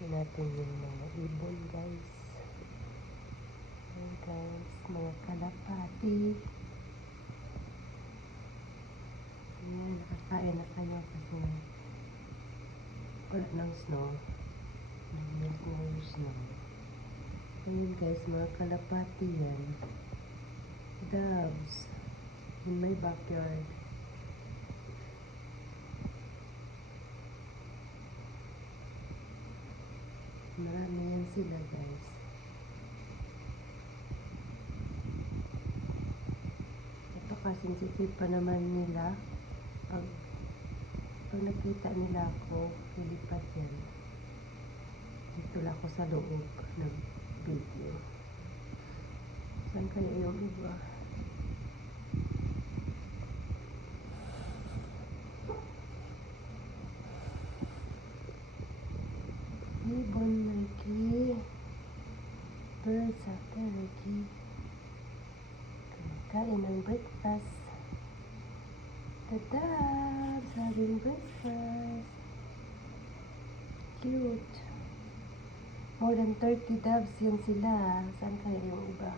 Tingnan natin yung mga ibon, guys. Ayan, guys, mga kalapati. Ayan, nakakain na kayo kasi wala ng snow. Nagmilk na yung snow. Ayan, guys, mga kalapati yan. Doves in my backyard. Marami yan sila, guys. Napaka-sensitive pa naman nila. Pag nakita nila ako, lilipat yan. Dito lang ako sa loob ng video. Saan kaya yung iba? Ibon, Ricky. Birds after Ricky. Kain ng breakfast. The doves having breakfast. Cute. More than 30 doves yan sila. Saan kaya yung iba?